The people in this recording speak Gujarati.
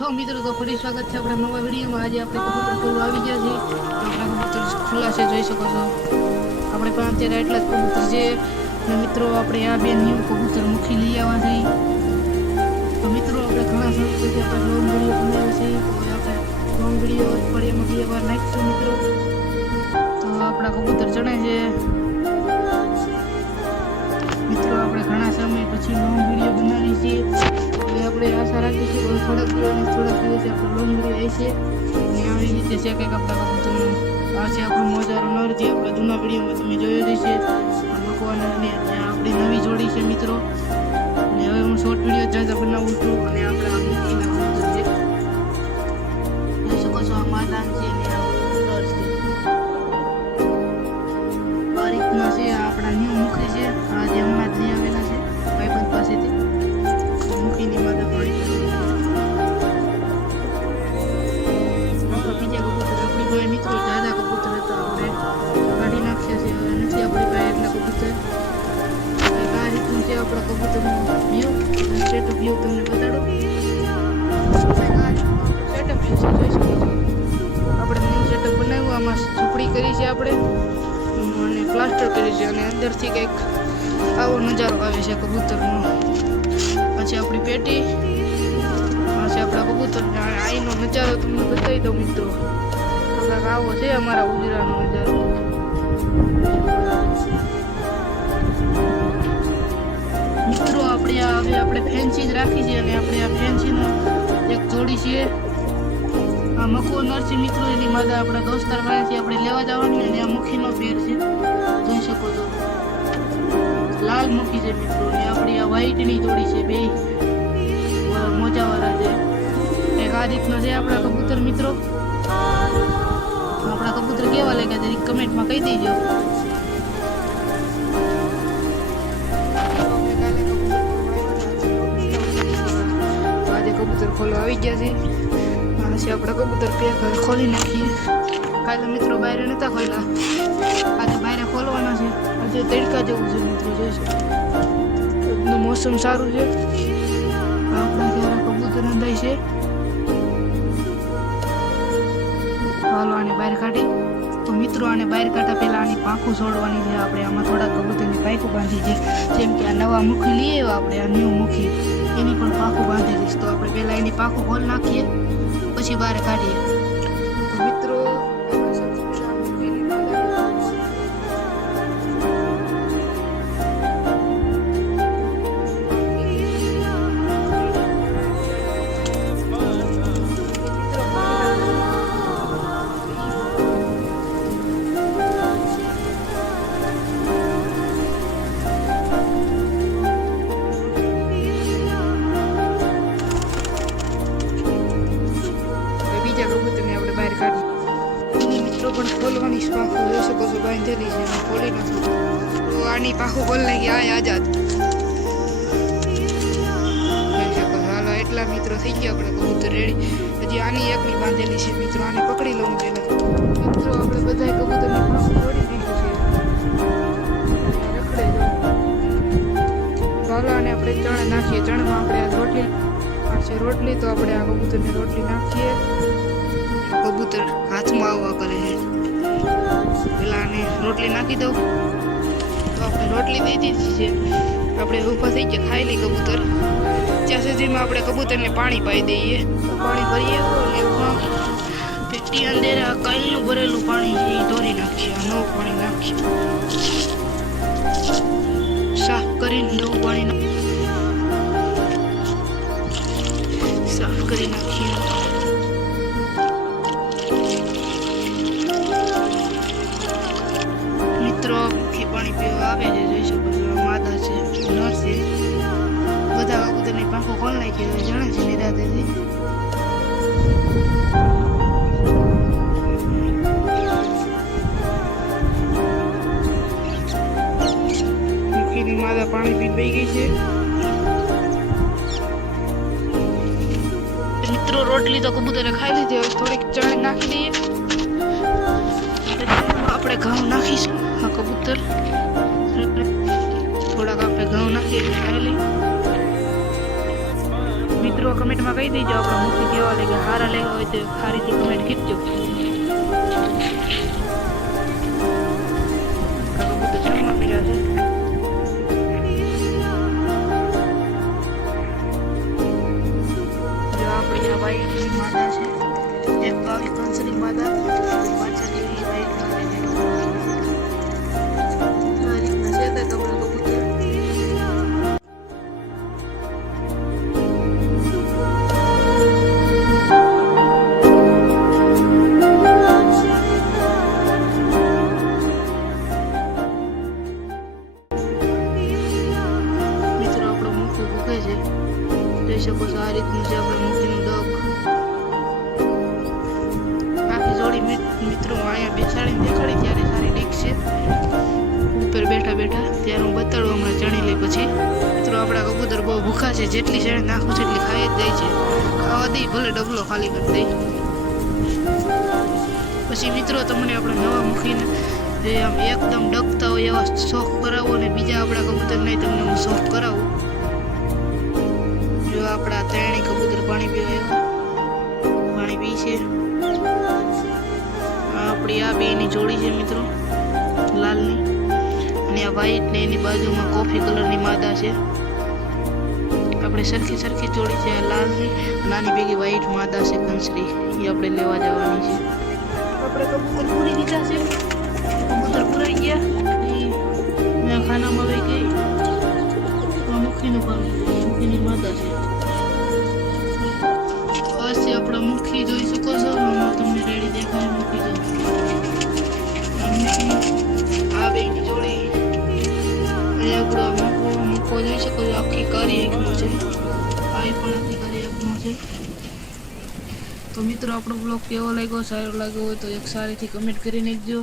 છો મિત્રો, તો ફરી સ્વાગત છે આપણા નવા વિડીયોમાં। આજે આપણે કબૂતર ખોલવા આવી ગયા છીએ। આપણા કબૂતર ખુલ્લા છે, જોઈ શકો છો। આપણે પણ અત્યારે એટલા જ કબૂતર છે ને મિત્રો। આપણે આ બે ન્યૂ કબૂતર મુખી લઈ આવ્યા છીએ। તો મિત્રો આપણે ઘણા સમય પછી આપણે લોંગ વિડીયો બનાવ્યો છે, તો આપણે લોંગ વિડીયો અઠવાડિયામાં 2 વાર નાખીશું મિત્રો। તો આપણા કબૂતર ચણે છે મિત્રો। આપણે ઘણા સમય પછી લોંગ વિડીયો બનાવી છીએ। આપણે આશા રાખીશું કે થોડાક દિવસે આપણે લોંગ વિડીયો આવશે અને આવી રીતે છે કંઈક આપણા કબૂતરનું આ છે આપણું મોજારો નર, જે આપણા જૂના વિડીયોમાં તમે જોયો રહેશે। મકવાનરની આપણી નવી જોડી છે મિત્રો। અને હવે હું શોર્ટ વિડીયો જ્યાં બનાવું છું અને આપણે આ મૂકીના કબૂતર છે, જોઈ શકો છો। આ માદાન છે ને આ નર છે, આ રીતના છે। આ આપણા ન્યૂ મુખી છે, આ જે હમણાં જ લઈ આવેલા છે ભાઈબંધ પાસેથી। મૂકીની માદા પાડી બીજા કબૂતર આપણી પાસે મિત્રો દાદા કબૂતર હતા, આપણે કાઢી નાખ્યા છે। હવે નથી આપણી પાસે એટલા કબૂતર। આ રીતનું છે આપણા કબૂતરનું વ્યૂ, સેટઅપ વ્યૂ તમને બતાડો। સેટઅપ વ્યૂ છે, જોઈ શકો છો। આપણે ન્યૂ સેટઅપ બનાવ્યું, આમાં ઝૂંપડી કરી છે આપણે અને પ્લાસ્ટર કરી છે, અને અંદરથી કંઈક આવો નજારો આવે છે કબૂતરનો। પછી આપણી પેટી, આ છે આપણા કબૂતર। આઈનો નજારો તમને બતાવી દઉં મિત્રો। તો કાંઈક આવો છે અમારા ઉજરાનો નજારો। મિત્રો આપણે ફેન્સી જ રાખી છે, અને આપણે આ ફેન્સીનો એક જોડી છે। આ મકવો નર છે મિત્રો, એની માદા આપણા દોસ્તાર પાસેથી આપણે લેવા જવાની, અને આ મુખીનો પેર છે, જોઈ શકો છો। લાલ મુખી છે મિત્રો, અને આપણી આ વ્હાઈટની જોડી છે, બે મોજાવાળા છે। એક આ રીતના છે આપણા કબૂતર મિત્રો। આપણા કબૂતર કેવા લાગ્યા જરીક કમેન્ટમાં કહી દેજો। આજે કબૂતર ખોલવા આવી ગયા છે। આ છે આપણા કબૂતર પેક ખોલી નાખીએ। કાલે મિત્રો બહાર નહોતા ખોલ્યા, આજે બહાર ખોલવાના છે। આજે તડકા જેવું છે મિત્રો, જોઈ શકો। મોસમ સારું છે। આપણા ત્યાં કબૂતર અંધાય છે, હાલો આને બહાર કાઢી। તો મિત્રો આને બહાર કાઢતા પહેલા આની પાંખું છોડવાની છે આપણે। આમાં થોડા કબૂતરની પાંખું બાંધી છે, જેમ કે આ નવા મુખી લઈએ આપણે, આ ન્યૂ મુખી, એની પણ પાંખું બાંધી દઈશ। તો આપણે પહેલા એની પાંખું ખોલ નાખીએ, પછી બહાર કાઢીએ। તો મિત્રો કબૂતરને આપણે બહાર કાઢીએ। મિત્રો પણ ખોલવાની પાંખું જોઈ શકો છો, બાંધેલી છે, ખોલી નાખું તો આની પાંખું ખોલ નાખી, આ આઝાદ જોઈ શકો છો। હાલો એટલા મિત્રો થઈ ગયા આપણે કબૂતર રેડી। હજી આની એકની બાંધેલી છે મિત્રો, આને પકડી લઉં પહેલા। મિત્રો આપણે બધા કબૂતરની પાંખું તોડી દીધી છે, રખડે જો। હાલો આને આપણે ચણ નાખીએ। ચણમાં આપણે આ રોટલી છે, રોટલી તો આપણે આ કબૂતરની રોટલી નાખીએ। કબૂતર હાથમાં આવવા કરે છે, પેલા આને રોટલી નાખી દઉં તો આપણે રોટલી દઈ દીધી છે। આપણે ઊભા થઈ ગયા, ખાઈ લઈ કબૂતર। ત્યાં સુધીમાં આપણે કબૂતરને પાણી પાઈ દઈએ। પાણી ભરીએ અને પેટી અંદર આ કાલનું ભરેલું પાણી છે એ ધોરી નાખીએ, નવું પાણી નાખીએ, સાફ કરીને નવું પાણી સાફ કરી નાખીએ। મિત્રો મુખી પાણી પીવા આવે છે, જોઈ શકો છો। માદા છે, નર છે, બધા કબૂતરની પાંખો ખોલ નાખી જાણે છે નિરાતેથી। મુખીની માદા પાણી પી ગઈ છે મિત્રો। રોટલી તો કબૂતરે ખાઈ લીધી, હવે થોડીક ચણ નાખી દઈએ। આપણે ઘઉં નાખીશું, આ કબૂતર થોડાક આપણે ઘઉં નાખીએ, ખાઈ લઈએ। મિત્રો કમેન્ટમાં કહી દેજો આપણા મુખી કેવા લાગે, સારા લાગ્યા હોય તો સારીથી કમેન્ટ કીધજો. કબૂતર જમવા પીડ્યા છે. જો આપણી આ વાઈટ માતા છે, એક કાળી કંસરી માતા, પાછળની વાઈટ માતા છે. આ રીતના છે તે કબૂતર. જોઈ શકો છો આ રીતનું છે આપણે મૂકીનું ડગ. આખી જોડી મિત્રો અહીંયા બેસાડીને દેખાડી ત્યારે સારી ડીક છે. ઉપર બેઠા બેઠા ત્યારે હું બતાડું હમણાં ચણી લઈ પછી. મિત્રો આપણા કબૂતર બહુ ભૂખા છે, જેટલી ચણી નાખું છે એટલી ખાઈ જ જાય છે. ખાવા દઈ ભલે ડબલો ખાલી કરી દઈ. પછી મિત્રો તમને આપણે નવા મૂકીને જે આમ એકદમ ડગતા હોય એવા શોખ કરાવો અને બીજા આપણા કબૂતરને તમને હું શોખ કરાવું. જો આપણા ત્રણેય કબૂતર પાણી પીવા પાણી પી છે. આપણી આ બેની જોડી છે મિત્રો, લાલની, અને આ વ્હાઈટ ને એની બાજુમાં કોફી કલરની માદા છે. આપણે સરખી જોડી છે. આ લાલની નાની ભેગી વ્હાઈટ માદા છે કંસરી, એ આપણે લેવા જવાની છે. આપણે કબૂતર પૂરી દીધા છે. કબૂતર પૂરાઈ ગયા. મેં ખાનામાં વહી ગઈ. મુખીની માદા છે. છે આપણા મુખી જોઈ શકો છો. તમને રેડી દેખાય મૂકી દો. આ બેની જોડી અને આપણો મૂકો જોઈ શકો છો. આખી કાળી એકનો છે. આ પણ આખી કાળી એકનો છે. તો મિત્રો આપણો બ્લોગ કેવો લાગ્યો, સારો લાગ્યો હોય તો એક સારીથી કમેન્ટ કરી નાખજો.